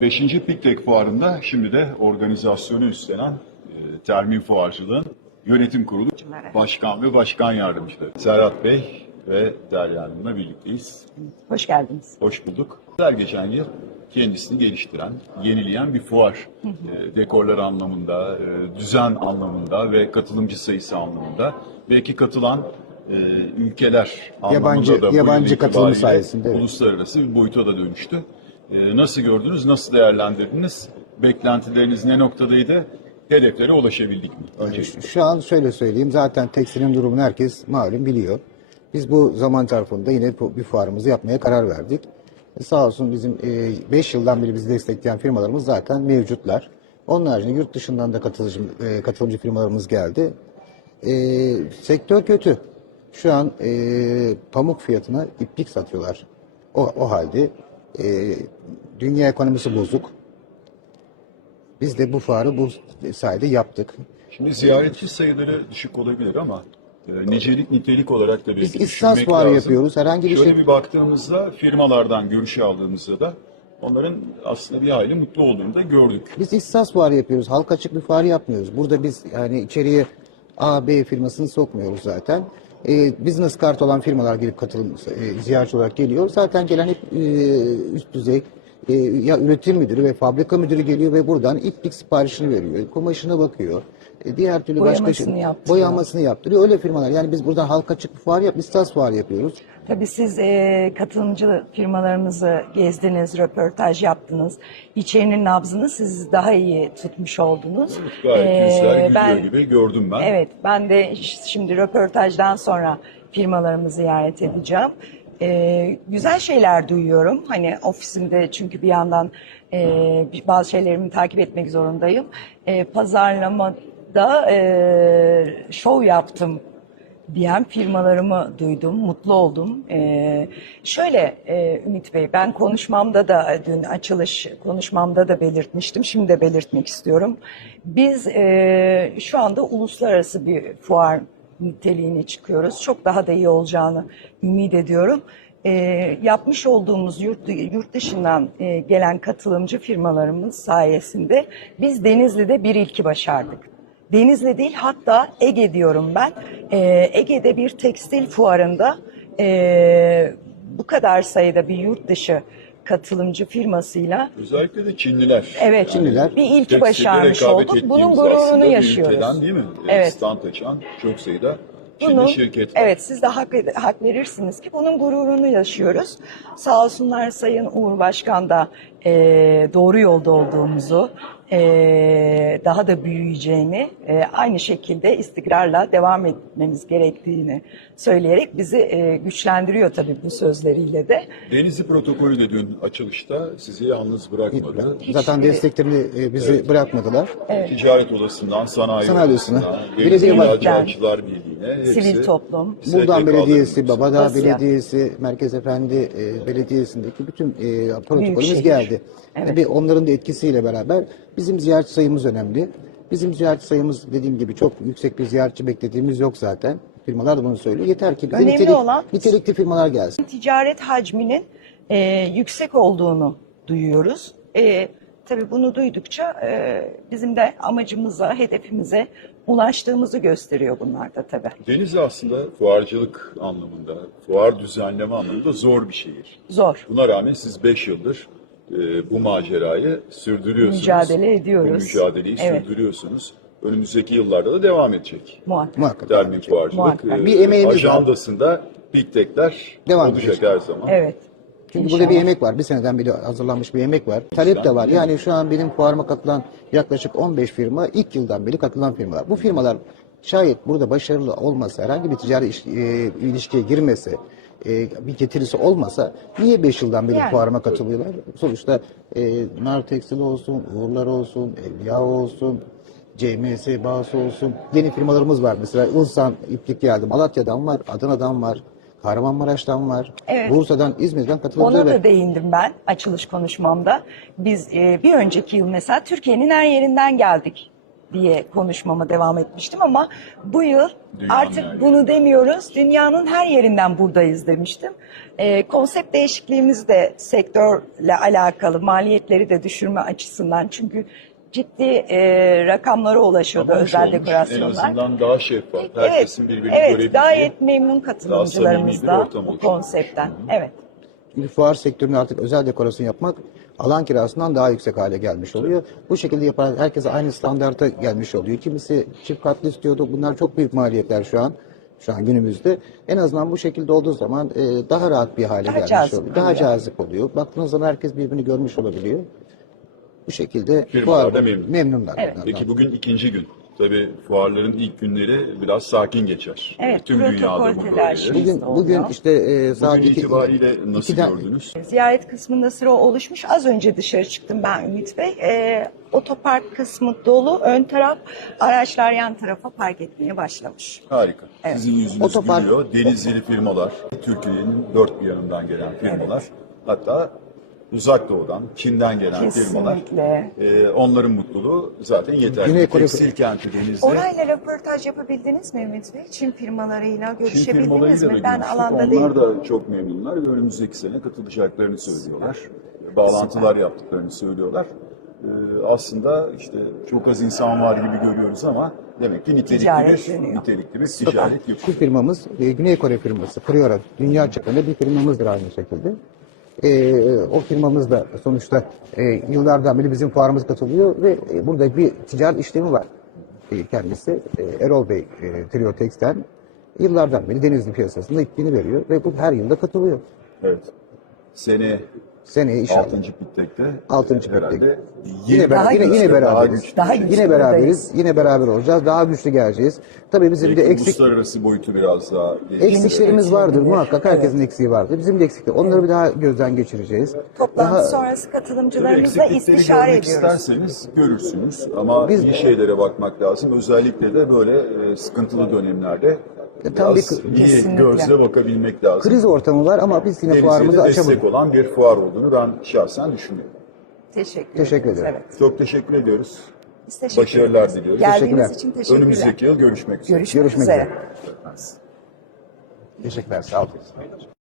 Beşinci Piktek Fuarı'nda şimdi de organizasyonu üstlenen e, Termin Fuarcılığın Yönetim Kurulu Başkan ve Başkan Yardımcıları Serhat Bey ve Derya Hanım'la birlikteyiz. Hoş geldiniz. Hoş bulduk. Her geçen yıl kendisini geliştiren, yenileyen bir fuar. E, dekorlar anlamında, e, düzen anlamında ve katılımcı sayısı anlamında. Belki katılan e, ülkeler Yabancı- anlamında da bu yabancı yıl katılımı itibariyle sayesinde, evet. uluslararası bir boyuta da dönüştü. E, nasıl gördünüz, nasıl değerlendirdiniz? Beklentileriniz ne noktadaydı? Hedeflere ulaşabildik mi? Şu- an şöyle söyleyeyim zaten tekstilin durumunu herkes malum biliyor. Biz bu zaman zarfında yine bir fuarımızı yapmaya karar verdik. E, Sağ olsun bizim 5 yıldan beri bizi destekleyen firmalarımız zaten mevcutlar. Onun haricinde yurt dışından da katılıcı, e, katılımcı firmalarımız geldi. E, sektör kötü. Şu an e, pamuk fiyatına iplik satıyorlar. O, o halde e, dünya ekonomisi bozuk. Biz de bu fuarı bu sayede yaptık. Şimdi ziyaretçi sayıları düşük olabilir ama e, nicelik nitelik olarak da Biz ihsas düşünmek fuarı lazım. yapıyoruz. Herhangi bir Şöyle şey- bir baktığımızda firmalardan görüş aldığımızda da onların aslında bir hayli mutlu olduğunu da gördük. Biz ihsas fuarı yapıyoruz. Halka açık bir fuarı yapmıyoruz. Burada biz yani içeriye A, B firmasını sokmuyoruz zaten. E, business kart olan firmalar gelip katılım e, ziyaretçi olarak geliyor. Zaten gelen hep e, üst düzey e, ya üretim müdürü ve fabrika müdürü geliyor ve buradan iplik siparişini veriyor. Kumaşına bakıyor. E, diğer türlü başka Boyamasını şey, yaptırıyor. boyamasını yaptırıyor. Öyle firmalar. Yani biz buradan halka açık bir fuar yap, ihsas fuarı yapıyoruz. Tabii siz e, katılımcı firmalarımızı gezdiniz, röportaj yaptınız. İçerinin nabzını siz daha iyi tutmuş oldunuz. Gayet E, yüzler gülüyor ben, gibi gördüm ben. Evet, ben de şimdi röportajdan sonra firmalarımı ziyaret edeceğim. E, güzel şeyler duyuyorum. Hani ofisimde çünkü bir yandan e, bazı şeylerimi takip etmek zorundayım. E, pazarlamada e, şov yaptım diyen firmalarımı duydum, mutlu oldum. Ee, şöyle e, Ümit Bey, ben konuşmamda da dün açılış konuşmamda da belirtmiştim, şimdi de belirtmek istiyorum. Biz e, şu anda uluslararası bir fuar niteliğine çıkıyoruz. Çok daha da iyi olacağını ümit ediyorum. E, yapmış olduğumuz yurt, yurt dışından e, gelen katılımcı firmalarımız sayesinde biz Denizli'de bir ilki başardık. Denizli değil hatta Ege diyorum ben. Ee, Ege'de bir tekstil fuarında ee, bu kadar sayıda bir yurt dışı katılımcı firmasıyla Özellikle de Çinliler. evet Çinliler. bir ilki Tekstilde başarmış rekabet olduk. Bunun gururunu bir yaşıyoruz. ülkeden değil mi? E, Evet. Stand açan çok sayıda Çinli Bunun, şirket var. evet siz de hak, hak verirsiniz ki bunun gururunu yaşıyoruz. Sağ olsunlar Sayın Uğur Başkan da eee, doğru yolda olduğumuzu, eee, daha da büyüyeceğini, eee, aynı şekilde istikrarla devam etmemiz gerektiğini söyleyerek bizi eee, güçlendiriyor tabii bu sözleriyle de. Denizli protokolü de dün açılışta sizi yalnız bırakmadı. Zaten desteklerini e, bizi bırakmadılar. Ticaret odasından sanayi, Sanayi odasına, odasına, Denizli belediye İhracatçılar Birliği'ne hepsi Sivil toplum, Buradan STK'ların Belediyesi, hepsi. Babadağ. Belediyesi, Merkez Efendi e, Belediyesi'ndeki bütün e, protokolümüz geldi. Evet. Tabii onların da etkisiyle beraber bizim ziyaretçi sayımız önemli. Bizim ziyaretçi sayımız dediğim gibi çok yüksek bir ziyaretçi beklediğimiz yok zaten. Firmalar da bunu söylüyor. Yeter ki Önemli nitelik- olan- nitelikli firmalar gelsin. ticaret hacminin e, yüksek olduğunu duyuyoruz. E, tabii bunu duydukça e, bizim de amacımıza, hedefimize ulaştığımızı gösteriyor bunlar da tabii. Denizli aslında fuarcılık anlamında, fuar düzenleme anlamında zor bir şehir. Zor. Buna rağmen siz 5 yıldır e, bu macerayı sürdürüyorsunuz. Mücadele ediyoruz. Bu mücadeleyi Evet. sürdürüyorsunuz. Önümüzdeki yıllarda da devam edecek. Muhakkak. Muhakkak. Dermin Fuarcılık Muhakkak. e, Bir emeğimiz var. ajandasında Big Tech'ler Devam olacak edecek. her zaman. Evet. Çünkü İnşallah. burada bir emek var. Bir seneden beri hazırlanmış bir emek var. Talep de var. Yani şu an benim fuarıma katılan yaklaşık 15 firma ilk yıldan beri katılan firmalar. Bu firmalar şayet burada başarılı olmasa, herhangi bir ticari iş- e, ilişkiye girmese, e, bir getirisi olmasa niye 5 yıldan beri Yani. fuarıma katılıyorlar? Sonuçta e, Nar Tekstil olsun, Uğurlar olsun, Evliya olsun, CMS Bağısı olsun. Yeni firmalarımız var. Mesela Ulsan İplik geldi. Malatya'dan var, Adana'dan var. Kahramanmaraş'tan var. Evet. Bursa'dan, İzmir'den katılımcılar Ona var. da değindim ben açılış konuşmamda. Biz e, bir önceki yıl mesela Türkiye'nin her yerinden geldik. Diye konuşmama devam etmiştim ama bu yıl Dünyanın artık bunu demiyoruz. Dünyanın her yerinden buradayız demiştim. Ee, konsept değişikliğimiz de sektörle alakalı maliyetleri de düşürme açısından çünkü ciddi e, rakamlara ulaşıyordu Ama özel olmuş. En dekorasyonlar. azından daha şeffaf. Evet, Herkesin birbirini evet görebildiği. gayet memnun katılımcılarımız da bu konseptten. Evet. Çünkü fuar sektöründe artık özel dekorasyon yapmak alan kirasından daha yüksek hale gelmiş oluyor. Bu şekilde yaparak herkese aynı standarta gelmiş oluyor. Kimisi çift katlı istiyordu. Bunlar çok büyük maliyetler şu an. Şu an günümüzde. En azından bu şekilde olduğu zaman e, daha rahat bir hale Daha gelmiş cazip oluyor. Daha oluyor. cazip oluyor. Baktığınız zaman herkes birbirini görmüş olabiliyor. Bu şekilde Firmalar fuar- da memnun. memnunlar. Evet. Peki bugün ikinci gün. Tabii fuarların ilk günleri biraz sakin geçer. Evet, Tüm protokol dünyada bu telaşı. böyle. Bugün, bugün işte e, saat Bugün iki- itibariyle nasıl ikiden- gördünüz? Ziyaret kısmında sıra oluşmuş. Az önce dışarı çıktım ben Ümit Bey. Ee, otopark kısmı dolu. Ön taraf araçlar yan tarafa park etmeye başlamış. Harika. Evet. Sizin yüzünüz Otopark- gülüyor. Denizli firmalar, Türkiye'nin dört bir yanından gelen firmalar. Hatta uzak doğudan, Çin'den gelen firmalar. Ee, onların mutluluğu zaten yeterli. Güney Kore- Tekstil kenti Denizli. Orayla röportaj yapabildiniz mi Ümit Bey? Çin firmalarıyla Çin görüşebildiniz da mi? Ben alanda Onlar değilim. da çok memnunlar ve önümüzdeki sene katılacaklarını söylüyorlar. Bağlantılar yaptıklarını söylüyorlar. Ee, aslında işte çok az insan var gibi görüyoruz ama demek ki nitelikli Ticaret bir, dönüyor. nitelikli bir ticaret Bu yapıyor. firmamız e, Güney Kore firması Priora dünya çapında bir firmamızdır aynı şekilde. E, o firmamız da sonuçta e, yıllardan beri bizim fuarımız katılıyor ve e, burada bir ticaret işlemi var. E, kendisi e, Erol Bey e, Trio Tex'ten yıllardan beri Denizli piyasasında ittiğini veriyor ve bu her yılda katılıyor. Evet. Sene Seneye inşallah. 6. Bittek'te Altıncı Bittek. yeni Yine, beraber, yine, yine beraberiz. Daha şey. güçlü. Yine beraberiz. Yine beraber olacağız. Daha güçlü geleceğiz. Tabii bizim de Belki eksik uluslararası boyutu biraz daha. Eksiklerimiz vardır muhakkak. Herkesin eksiği vardır. Bizim de eksikler. Onları bir daha gözden geçireceğiz. Toplantı Daha- sonrası katılımcılarımızla istişare ediyoruz. isterseniz görürsünüz ama Biz- iyi şeylere bakmak lazım. Özellikle de böyle e, sıkıntılı dönemlerde Tam biraz bir- iyi Kesinlikle. gözle bakabilmek lazım. Kriz ortamı var ama biz yine Denizli'de fuarımızı destek açamadık. olan bir fuar olduğunu ben şahsen düşünüyorum. Teşekkür, Teşekkür ederiz. ederim. Evet. Çok teşekkür ediyoruz. Biz teşekkür Başarılar ederiz. diliyoruz. Geldiğiniz Teşekkürler. için teşekkürler. Önümüzdeki yıl görüşmek üzere. Görüşmek, Görüşmek üzere. üzere. Teşekkürler. Sağ olun.